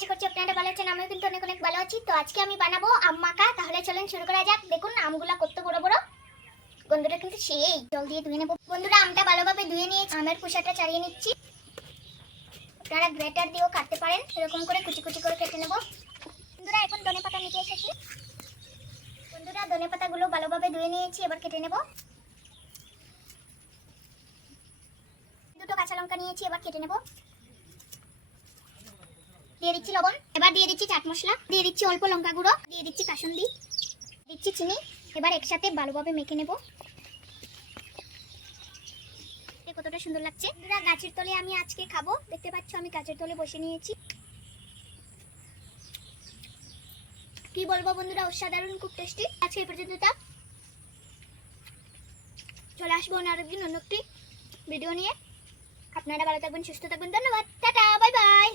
আশা করছি আপনারা ভালো আছেন, আমিও কিন্তু অনেক অনেক ভালো আছি। তো আজকে আমি বানাবো আম মাখা। তাহলে চলেন শুরু করা যাক। দেখুন আমগুলা কত বড় বড়, গন্ধটা কিন্তু সেই। জল দিয়ে ধুয়ে নেবো। বন্ধুরা আমটা ভালোভাবে ধুয়ে নিয়ে আমের খোসাটা ছাড়িয়ে নিচ্ছি। আপনারা গ্রেটার দিয়েও কাটতে পারেন, এরকম করে কুচি কুচি করে কেটে নেবো। বন্ধুরা এখন ধনেপাতা নিতে এসেছি। বন্ধুরা ধনেপাতাগুলো ভালোভাবে ধুয়ে নিয়েছি, এবার কেটে নেবো। দুটো কাঁচা লঙ্কা নিয়েছি, এবার কেটে নেবো। দিয়ে দিচ্ছি লবণ, এবার দিয়ে দিচ্ছি চাট মশলা, দিয়ে দিচ্ছি অল্প লঙ্কা গুঁড়ো, দিয়ে দিচ্ছি কাসুন্দি, দিচ্ছি চিনি। এবার একসাথে ভালোভাবে মেখে নেব। কতটা সুন্দর লাগছে। বন্ধুরা গাছের তলে আমি আজকে খাবো, দেখতে পাচ্ছ আমি গাছের তলে বসে নিয়েছি। কি বলবো বন্ধুরা, অসাধারণ, খুব টেস্টি। আজকে এই পর্যন্ত, চলে আসবো আরেকদিন অন্য একটি ভিডিও নিয়ে। আপনারা ভালো থাকবেন, সুস্থ থাকবেন। ধন্যবাদ, টাটা, বাই বাই।